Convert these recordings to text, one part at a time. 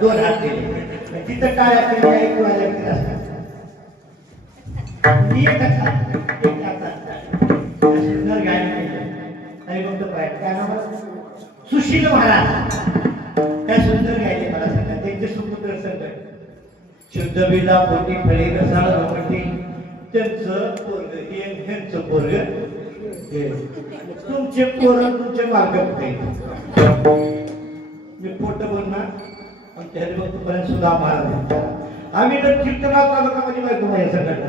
दोन हात दिले तिथं काय असेल एक वाजता सुंदर गायन केलं आणि मग तो काय नाव सुशील महाराज काय सुंदर गायले मला सांगा. त्यांचे सुपुत्र संकट शुद्ध बिदा पोटी फळे रसाळ रोपटी त्यांचं पोरग हे ह्यांचं पोरग हे तुमचे पोर तुमचे मार्ग कुठे मी पोट बोलणार पण त्या भक्तपर्यंत सुद्धा महाराज आम्ही तर कीर्तनात तालुका बायको माझ्या संघटना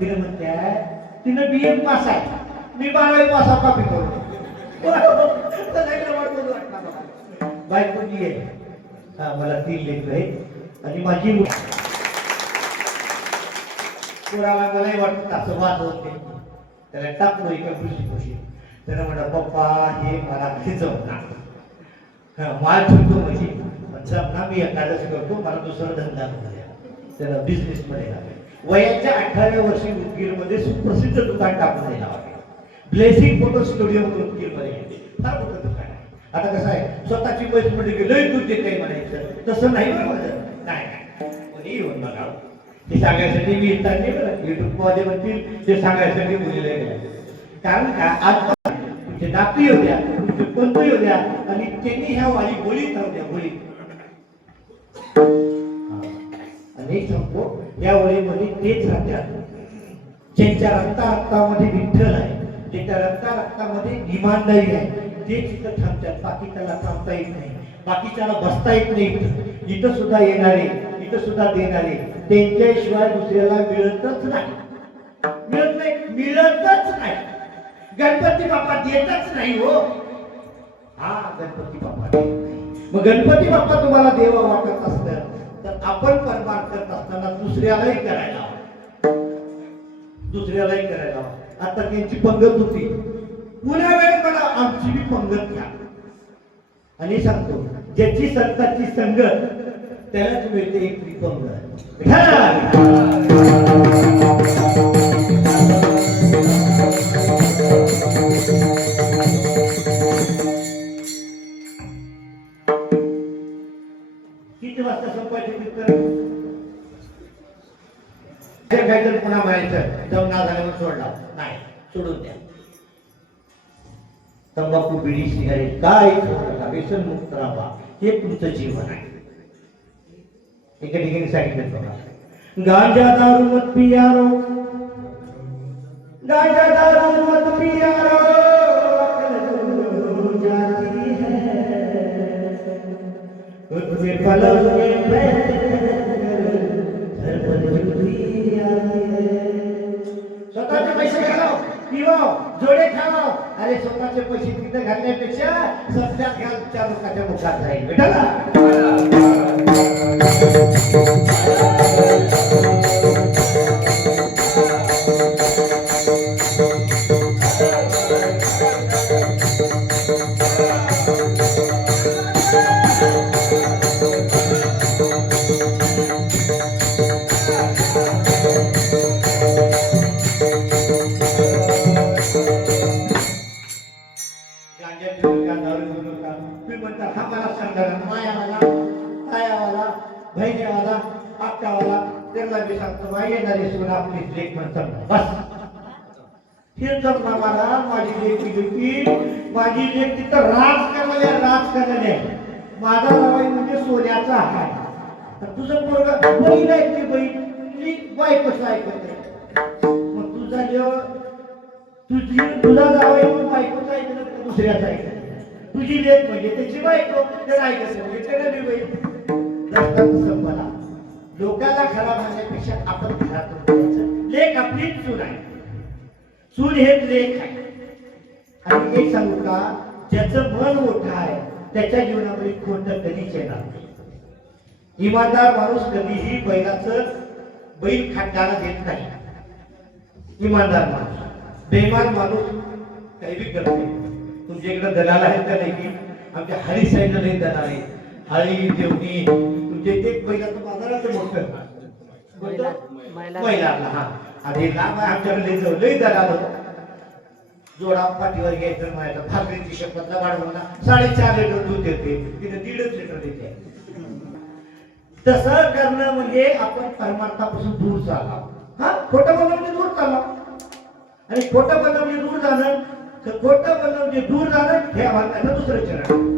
तिने म्हणते तिनं BA पास आहे मी 12वी पास कॉपी करतो बायको BA. हा मला 3 लेकरं आहेत आणि माझी पोराला मलाही वाटतं असं वाद होते त्याला टाकलो एका खुशी त्याला म्हणा पप्पा हे मला काही जमणार माल ठेवतो म्हणजे जमणार मी एखादच करतो मला दुसरा धंदा त्याला बिझनेस मध्ये लागेल. वयाच्या 18व्या वर्षी उदगीरमध्ये सुप्रसिद्ध दुकान टाकून द्यायला हवे. ब्लेसिंग फोटो स्टुडिओ उदगीरमध्ये फार मोठं दुकान आहे. आता कसं आहे स्वतःची पैसे मध्ये गेलोय दूध देते म्हणायचं तसं नाही बरं माझं नाही कोणी येऊन बघा ते सांगायसाठी मी येतात नाही बरं युट्यूब मध्ये म्हणतील ते सांगायसाठी मुलीला गेलं कारण का आज तुमचे नाती होत्या तुमचे बंधू होत्या आणि त्यांनी ह्या वाली बोलीत नव्हत्या बोली आणि सांगतो या वळीमध्ये तेच राहतात ज्यांच्या रक्तामध्ये विठ्ठल आहे ज्यांच्या रक्तामध्ये इमानदारी आहे ते तिथं थांबतात. बाकी त्याला थांबता येत नाही बाकीच्याला बसता येत नाही. इथं सुद्धा येणारे इथं सुद्धा देणारे त्यांच्याशिवाय दुसऱ्याला मिळतच नाही. गणपती बाप्पा देतच नाही हो. हा गणपती बाप्पा मग गणपती बाप्पा तुम्हाला देवा वाटत असतं तर आपण परमार्थ करत असताना दुसऱ्यालाही करायला आता त्यांची पंगत होती पुण्या वेळेस मला आमची बी पंगत घ्या आणि सांगतो ज्याची संताची संगत त्यालाच मिळते एक पंगत. किती वाजता संपायचे काहीतरी पुन्हा म्हणायचं जाऊन ना झाल्यावर सोडला नाही सोडून द्या. तंबाखू बिडी सिगारेट काय व्यसन मुक्त राहा हे तुमचं जीवन आहे. एका ठिकाणी सांगितलं बघा गांजा दारू मत पियारो गांजा दारू मत पियारो जाती है उसके फलों में स्वतःचे पैसे घालाव पिवाव जोडे खावाव. अरे स्वतःचे पैसे तिथे घालण्यापेक्षा सध्या घ्या 4 लोकांच्या मुखात राहील भेटाला. माझी लेक तिथं राजकारणाने माझा जावई म्हणजे सोन्याचा आहे. तुझं पोरग बहीण आहे ती बहीण बायकोच ऐकत मग तुझा जेव्हा तुझा जावई बायकोच ऐकत दुसऱ्याच ऐकत तुझी लेक म्हणजे त्याची बायको त्याला ऐकत म्हणजे त्याला मी बहीण संपला. लोकांना खराब म्हणण्यापेक्षा आपण घरातून लेख आपली सून आहे. सून हेच लेख आहे. आणि एक सांगू का ज्याचं मन मोठं आहे त्याच्या जीवनामध्ये खोटं कधीच येणार नाही. इमानदार माणूस कधीही बैल खांडाला देत नाही. इमानदार माणूस बेमान माणूस काही बी करते. तुमच्या इकडे दलाल आहेत का नाही की आमच्या हळी साईडला नाही दलाल आहे. हळी देवणी तुमच्या इथे बैलाचं बाजाराचं मोठं महिलांना हा आधी लांब आमच्याकडे लई दलाल होता. जोडा पाठीवर घ्यायचं म्हणायचं भाकरीची शपथला वाढवला 4.5 लिटर दूध देते तिने 1.5 लिटर देते. तसं करणं म्हणजे आपण परमार्थापासून दूर चालला. हा खोटं बोलणं म्हणजे दूर चालला आणि खोटं बोलणं म्हणजे दूर जाणं खोटं बोलणं जे दूर झालं हे आव्हानाचं दुसरं चरण.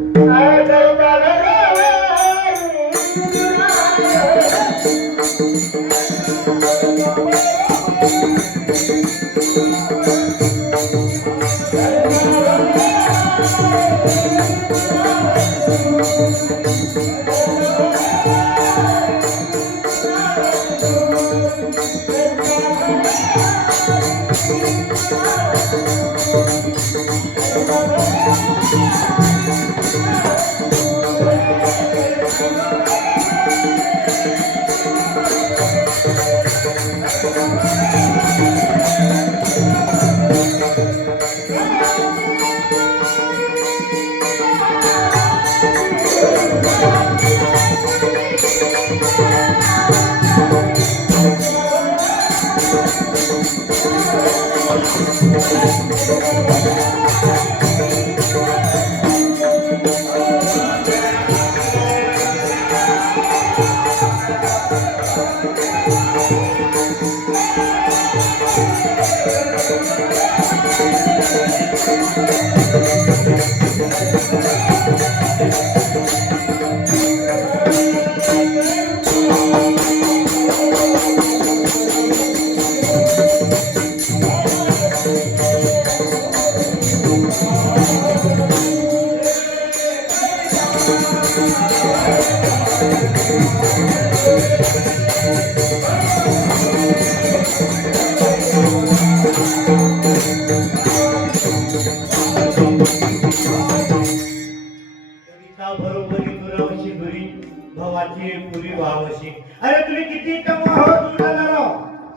अरे तुम्ही किती कमवा हो जाणार आहो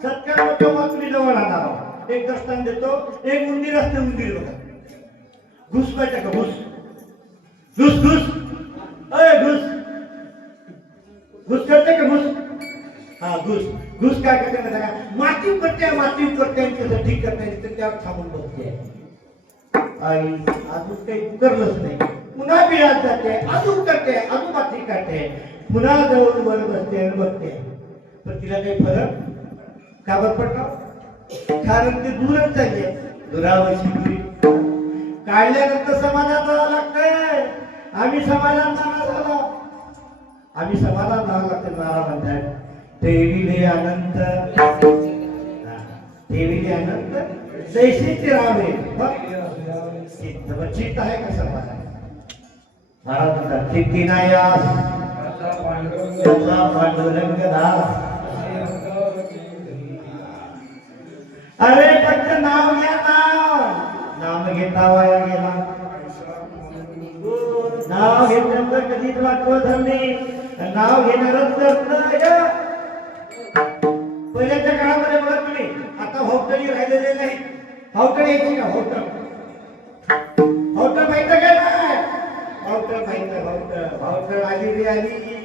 सत्कार कमवा तुम्ही जवळ राहणार आहो. एक दस्तान देतो एक उंदीर असते उंदीर बघा घुस पाहिजे का घुस घुस घुस अय घुस घुस करते का घुस हा घुस घुस काय करते माहिती का माती उपटते त्याचं ठीक करते त्यावर थांबून बसते आणि अजून काही करलंच नाही पुन्हा बिळात जाते अजून करते अजून माती काढते पुन्हा जवळ वर बसते आणि बघते पण तिला काही फरक का बरं पडला कारण ते दूरच झाले दुरावशी दुरी काढल्यानंतर समाधान जावं लागतंय आम्ही समाधान झालो आम्ही समाधान जावं लागतं महाराज म्हणतात देवीले अनंत देवीले अनंत जैसीचे रावे चित्त आहे का समाधान महाराज म्हणतात चित्ती नायास पांडुरंग दास अरे फक्त नाव घ्या नाम घेता वाया गेला नाव घेतल्यानंतर कधीच वाटव धरणे नाव घेणारच करत पहिल्याच्या काळामध्ये बघा तुम्ही आता होटली राहिलेले नाही होटल यायची का होटल माहित काय नाही होटल माहित होटल आली रे आली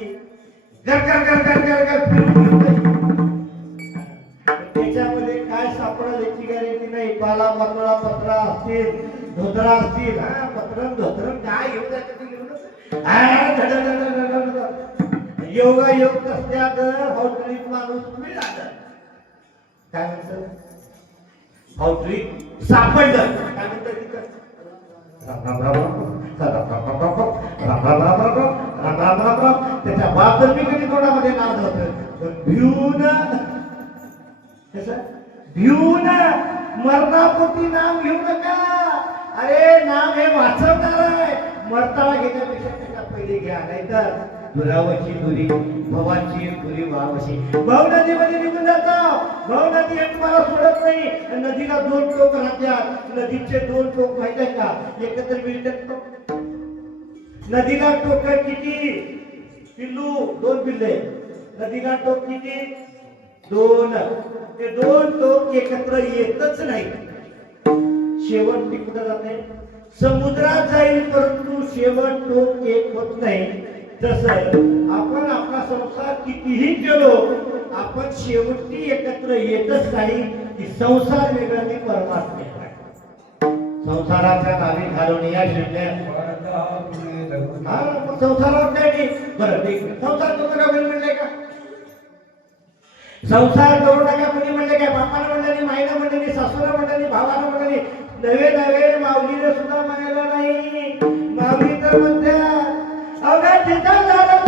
कर त्याच्यामध्ये काय सापडलं याची गॅरंटी नाही पाला पत्रा पत्रा असतील धोतरा असतील हा पत्रन धोतरन काय घेऊन जायचं योगा योग कसल्यात हौटरीत माणूस मिळाला काय म्हणतात हौटरीत सापडलं काय म्हणतात त्याच्या बाप मी कधी तोंडामध्ये नाव धरत भिऊन मरणापोटी नाम घेऊ नका अरे नाम हे वाचवणार आहे मरताळा घेण्यापेक्षा त्याच्या पहिले घ्या नाहीतर दुरावची दुरी भवाची दुरी व्हावशी भाऊ नदीमध्ये निघून जाता भाऊ नदी हे तुम्हाला सोडत नाही नदीला दोन टोक राहतात नदीचे दोन टोक माहित आहे का एकत्र मिळतात नदीला टोक किती पिल्लू दोन पिल्ले नदीला टोक किती दोन ते दोन टोक एकत्र येतच नाही शेवट टिकून जाते समुद्रात जाईल परंतु शेवट टोक एक होत नाही तसं आपण आपला संसार कितीही केलो आपण शेवटी एकत्र येतच नाही की संसार वेगळा नाही परमात्मा संसाराच्या नावी घालून या संसारावर काय नाही बरं ठीक संसार करू नका कोणी म्हणले का संसार करू नका कोणी म्हणले काय बापाला म्हणलं नाही माईला म्हणलं नाही सासूला म्हणलं नाही भावाला म्हणलं नाही नवे नवे माऊलीने सुद्धा म्हणायला नाही. माऊली तर म्हणतात अवघा तिचा झाला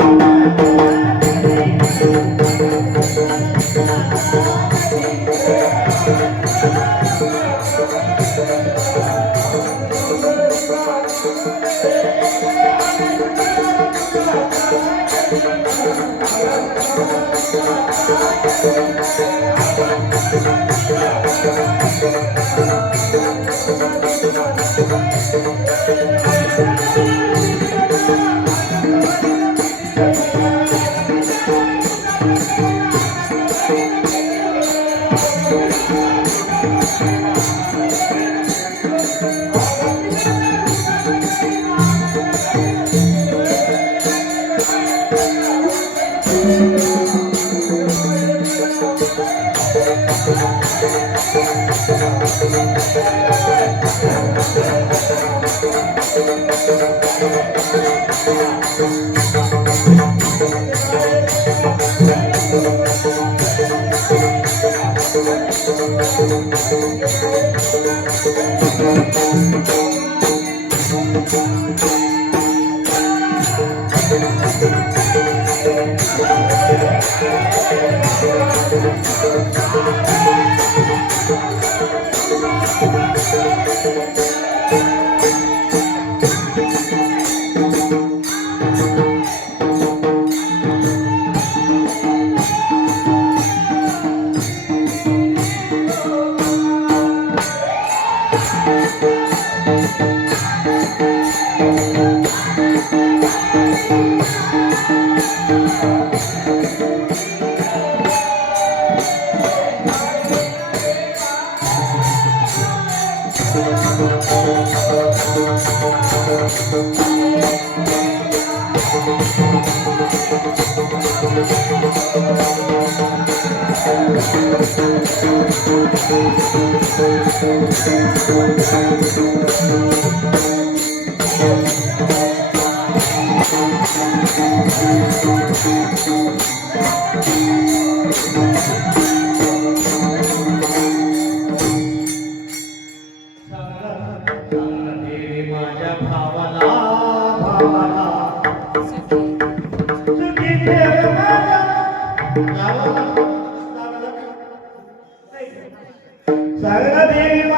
देवी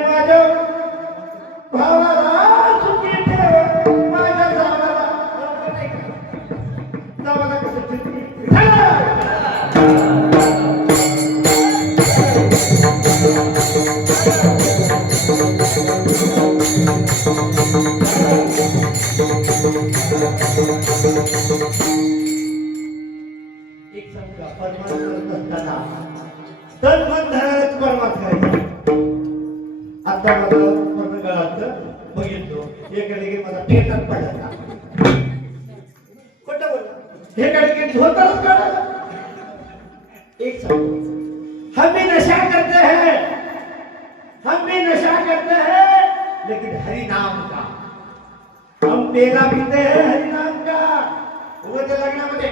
माझ्या भावाला सुखी ठेव माझ्या जावाला एक समजा परमात्मा तन मन धनाच परमात्मा आता माझं गळात बघितलो एकडे माझा पेटात पडला खोटं बोलला हे कडे धोताच काढला एक समजा हम भी नशा करते हैं लेकिन हरि नाम का हम पेला पीते हैं हरि नाम का वो तो लग्नामध्ये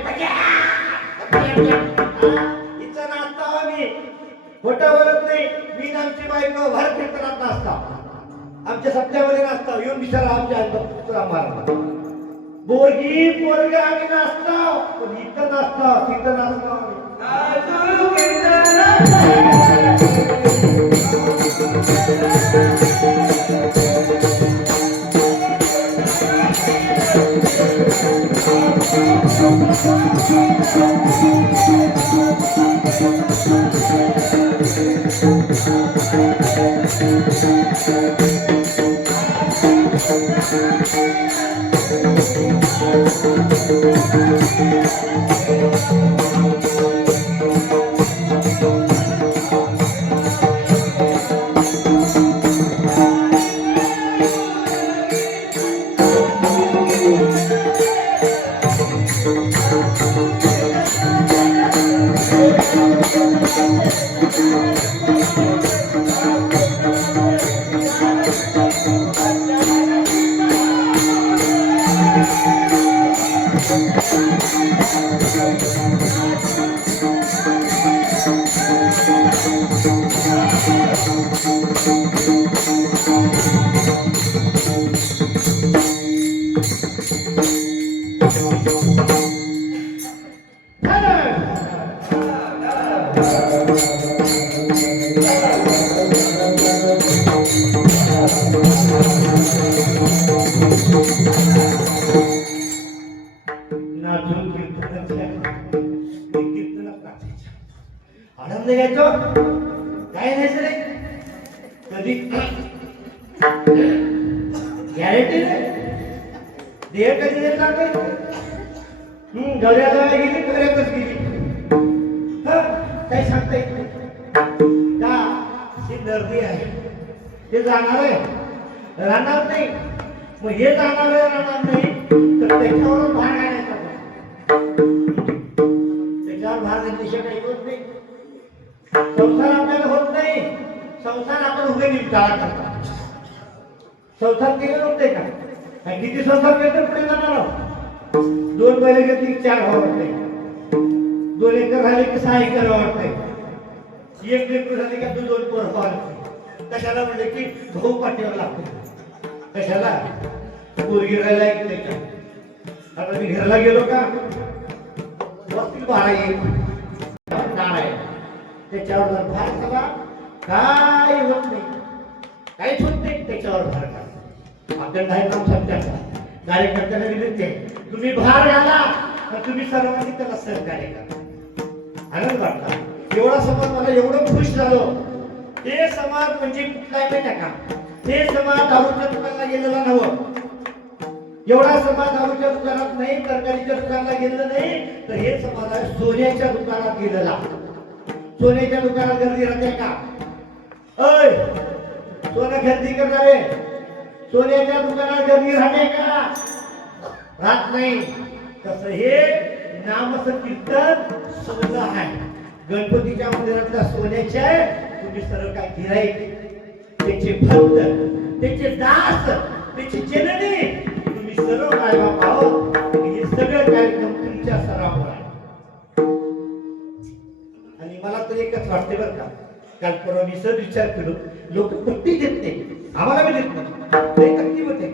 इथं नाचता आम्ही खोटं बोलत नाही मी आमची बायको भर कीर्तनात नाचता आमच्या सप्त्यामध्ये नाचता येऊन विचारा आमच्या महाराज बोरगी पोरगी आम्ही नाचता पण इथं नाचता तिथं नाचता नाचून कीर्तनात नाचायचं, आनंद घ्यायचो. काय नाही रे कधी गॅरंटी नाही, देह कधी देत नाही. गवऱ्याला गेली गवऱ्यातच गेली, काही सांगता येत नाही का. ही गर्दी आहे, ते जाणार आहे राहणार नाही. मग हे जाणार आहे राहणार नाही तर त्याच्यावर भार घालायचा, त्याच्यावर भार घातल्याशिवाय काही होत नाही. संसार आपल्याला होत नाही. संसार आपण उभे निपटाळा करतात. संसार केले नव्हते का? किती संसार केले तर पुढे जाणार आहोत. 2 बैल घेतली 4 व्हावं वाटते, 2 एकर झाले की 6 एकर वाटते, 1 लेकर झाले की 2 पोर व्हावं. कशाला म्हणजे की भाऊ पाठीवर लागतो. कशाला पोरगी राहायला ऐकते का? आता मी घरला गेलो का वस्ती 12 एक आहे, त्याच्यावर जर भार झाला काय होत नाही, काहीच होत नाही. त्याच्यावर भार घाला. अखंड आहे नाम सत्याचा कार्यकर्त्याला विनंती आहे, तुम्ही भार घाला तर तुम्ही सर्वांनी त्याला सहकार्य करा. आनंद वाटला. एवढा समाज मला एवढं खुश झालो. हे समाज म्हणजे कुठलाय माहिती का? हे समाज दारूच्या दुकानाला गेलेला नव्हतं. एवढा समाज दारूच्या दुकानात नाही, तरकारीच्या दुकानाला गेलेला नाही, तर हे समाज आहे सोन्याच्या दुकानात गेलेला. सोन्याच्या दुकानात गर्दी राहते का? अय सोनं खरेदी करणारे, सोन्याच्या दुकानात गर्दी राहते का? राहत नाही. तसं हे नामसंकीर्तन सोनं आहे. गणपतीच्या मंदिरातल्या सोन्याच्या तुम्ही सरळ काय गिराईक, त्याचे भक्त, त्याचे दास, त्याची जननी तुम्ही सर्व काय बाप आहोत. हे सगळं कार्यक्रम तुमच्या सरावावर आहे. आणि मला तर एकच वाटते बरं का, काल परवा मी सहज विचार केलो, लोक पट्टी देत नाही, आम्हाला बी देत नाही, तक्ती होते.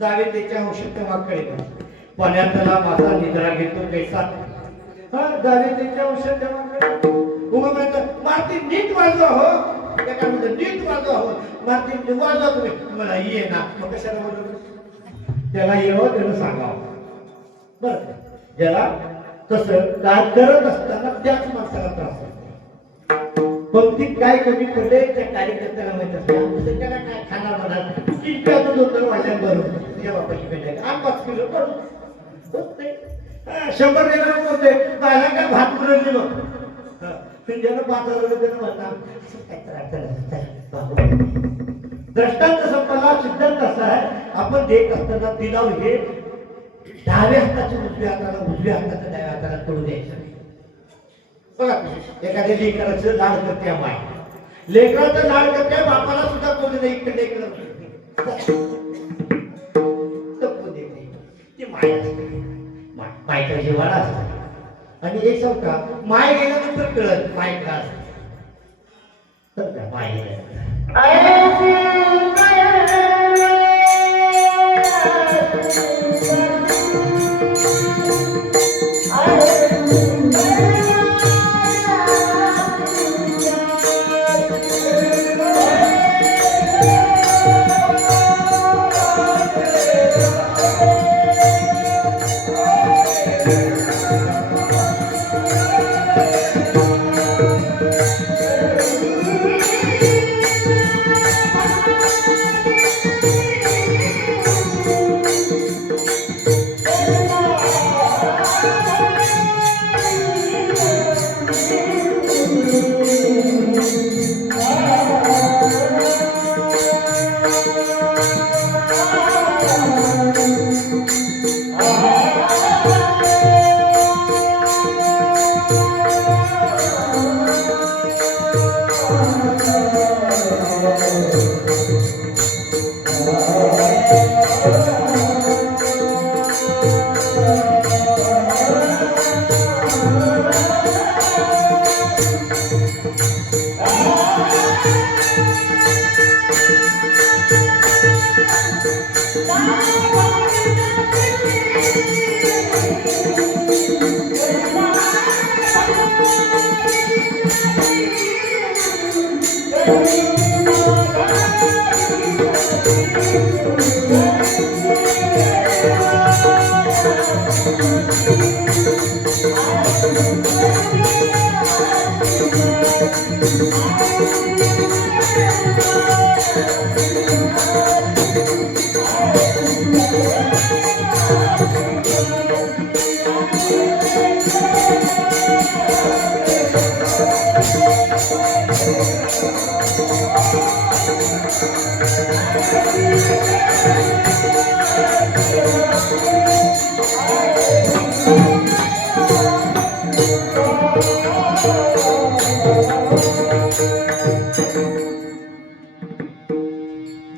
जावे त्याच्या औषध वाकडे पाण्यातला माझा निद्रा घेतो कैसा. जावे त्याच्या औषध उभं म्हणतात मारती नीट वाजवा हो, एका म्हणजे नीट वाजवा हो, मारती वाजवा तुम्ही. मला ये ना, मग कशाला बोलतो? त्याला येवं त्याला सांगावं बरं. ज्याला तसं काय करत असताना त्याच माणसाला त्रास होतो. पंक्तीत काय कमी पडले त्या कार्यकर्त्याला माहित असते. त्याला काय खाना म्हणा की 2 वाजल्या बरोबर तुझ्या बापाची भेटाय 8-5 किलो पडून होत नाही. 100 देणार होते बायला काय भात पुरवली बघ. तुझ्यानं 5,000 रुपये म्हणणार दृष्टांत संपला. सिद्धांत असा आहे, आपण देत असताना दिलाव हे डाव्या हाताच्या उजव्या हाताच्या डाव्या हाताला करू द्यायचं नाही. बघा एखाद्या लेकराचं लाड करते माय, लेकराचं लाड करते बापाला सुद्धा करू दे. इकडे ती माय असते, मायचा जिव्हाळा असते. आणि एक सांगता माय गेल्यानंतर कळत माय का असते. तर का माय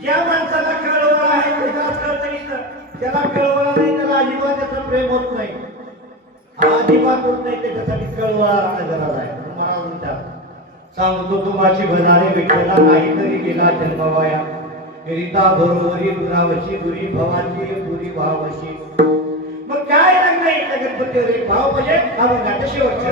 ज्या माणसाला कळवळा आहे त्याला कळतं इथं, त्याला कळवळा नाही त्याला अजिबात त्याचं प्रेम होत नाही, अजिबात होत नाही, त्याच्यासाठी कळवळा गरज आहे. तुम्हाला म्हणतात सांगतो तुम्हाची भनारे विठ्ठला नाहीतरी गेला जन्मवाया रीता बरोबरी गुणावशी गुरी भवाची गुरी भावशी. मग काय लागलं इथं गणपतीवर भाव म्हणजे हा बघा शेवटचा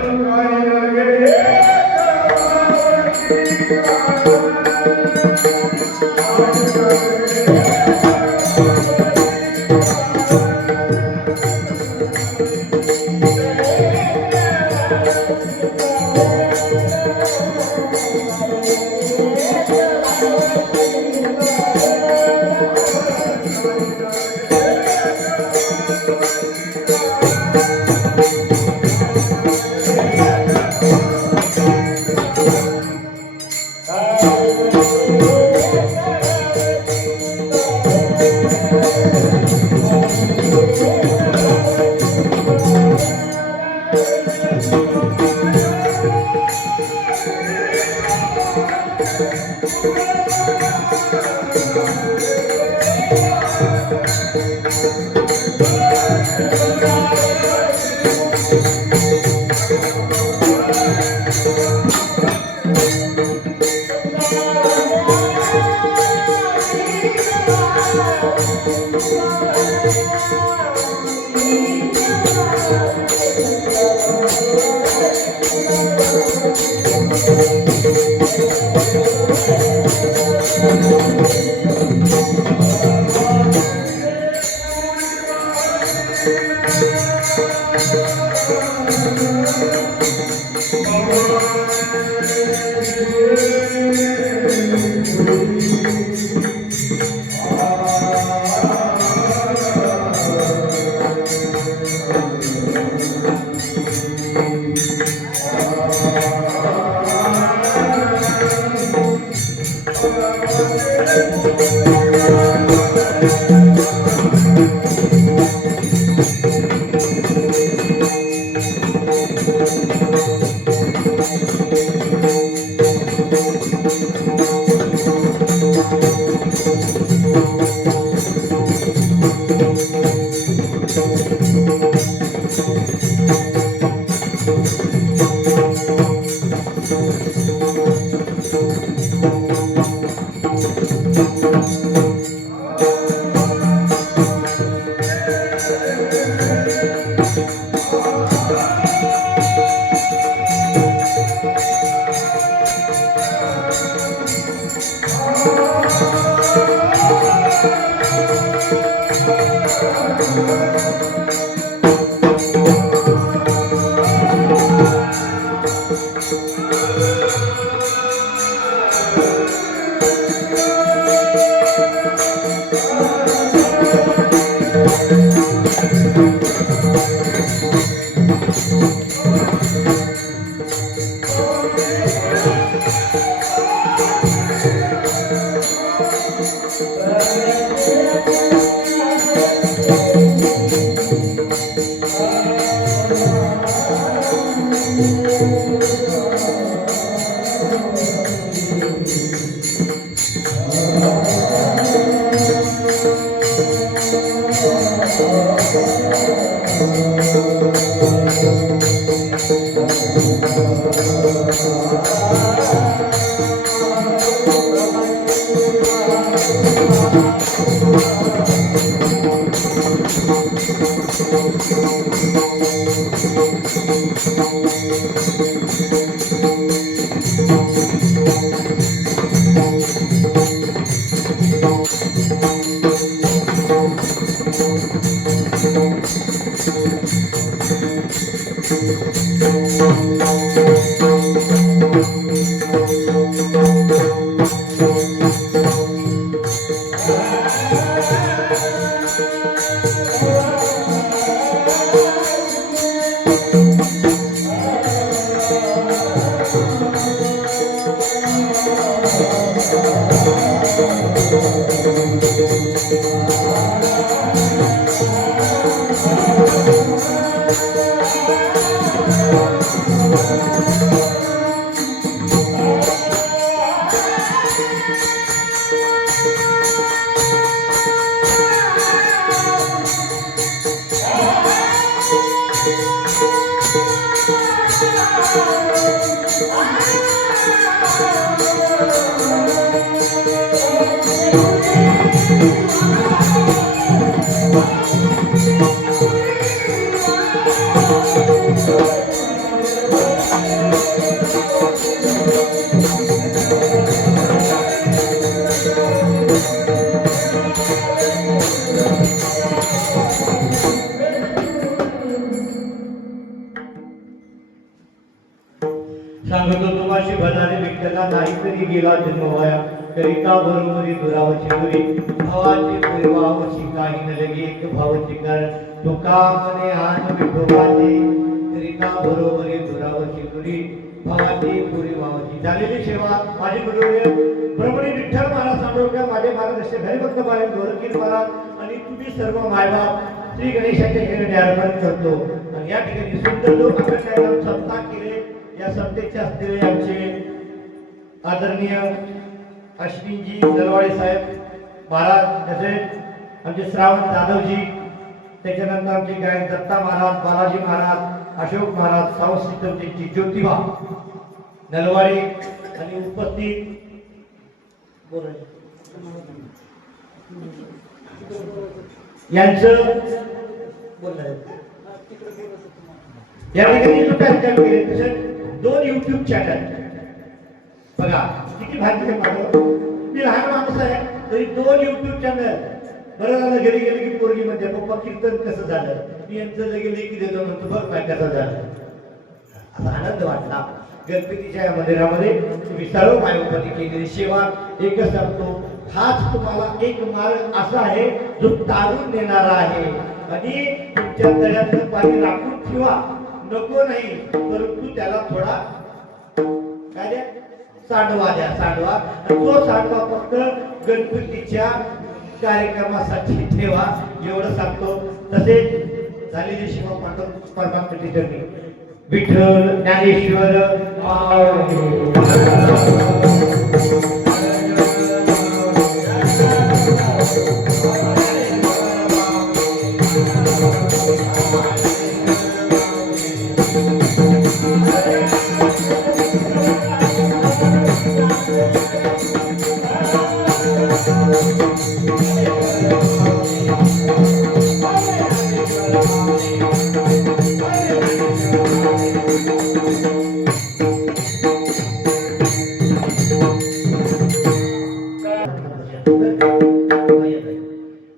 सांगतो तुम्हाशी भजाने विठ्ठला नाही तरी गेला जन्मवाया करिता बरोबरी दुरावची दुरी भावाची परिवावशी काही न लगे एक भावची कारण तुका मने आन विठोबाची करिता बरोबरी दुरावची दुरी भावाची परिवावची झालेली सेवा माझी गुरुदेव ब्रह्मणी विठ्ठल महाराज सांडोळकर माझे महाराज असे हरिभक्त बाळन गोरखीर महाराज आणि तुम्ही सर्व मायबाप श्री गणेशाच्या चरणी अर्पण करतो आणि या ठिकाणी सुंदर लोक आपण सत्ता केले या सत्तेचे असलेले आमचे आदरणीय अश्विनजी दलवाडे साहेब महाराज तसेच आमचे श्रावण जाधवजी त्याच्यानंतर आमचे गायक दत्ता महाराज बालाजी महाराज अशोक महाराज साऊ सिस्टमचे ज्योतिबा नलवाडे आणि उपस्थित यांचं या ठिकाणी जो काय केले तसेच 2 YouTube चॅनल बघा किती भाग्य माझं मी लहान माणूस आहे तरी 2 YouTube चॅनल बरं झालं घरी गेले की पोरगी म्हणजे पप्पा कीर्तन कसं झालं मी यांचं गेले की देतो म्हणतो बघ काय कसं झालं असा आनंद वाटला गणपतीच्या या मंदिरामध्ये तुम्ही सर्व मायोपती केलेली सेवा एकच सांगतो हाच तुम्हाला एक मार्ग असा आहे जो तारून देणारा आहे आणि तुमच्या तळ्यातलं पाणी राखून ठेवा नको नाही परंतु त्याला थोडा काय द्या सांडवा द्या सांडवा तो सांडवा फक्त गणपतीच्या कार्यक्रमासाठी ठेवा एवढं सांगतो तसेच झालेली शिवा पाठव परमात्म्याची चरणी विठ्ठल ज्ञानेश्वर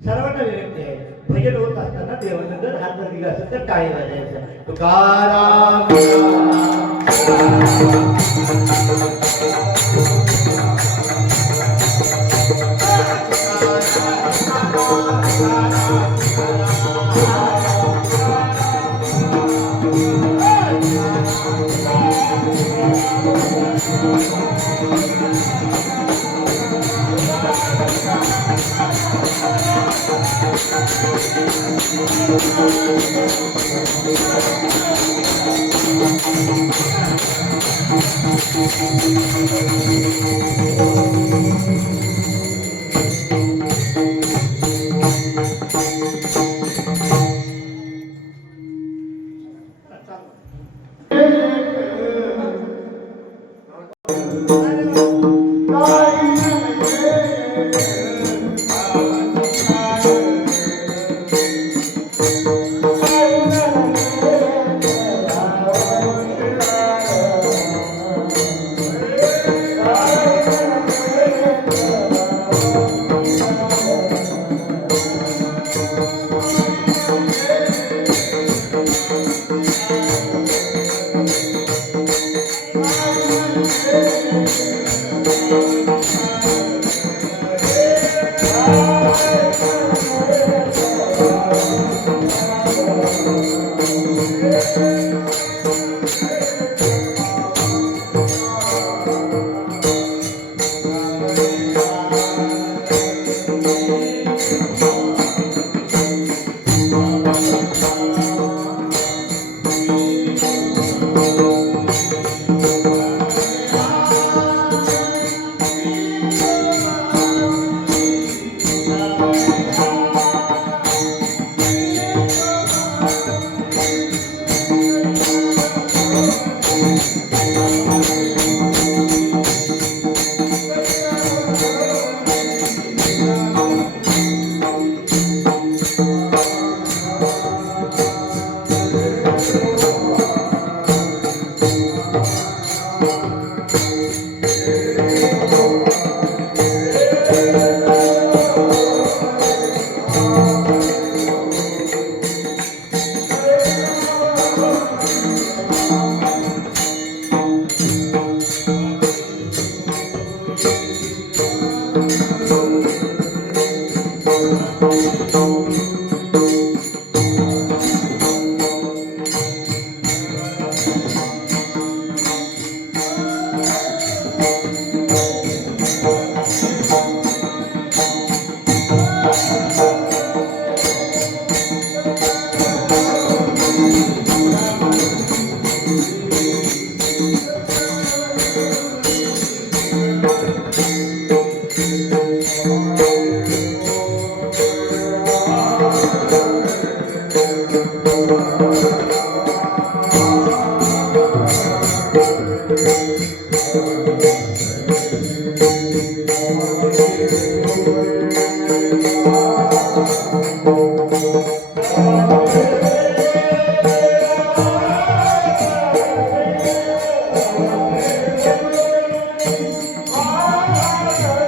सर्वांना विनंती आहे भजन होत असताना देवानं जर हात दिला असेल तर टाळी वाजायचं तुकाराम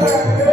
लागले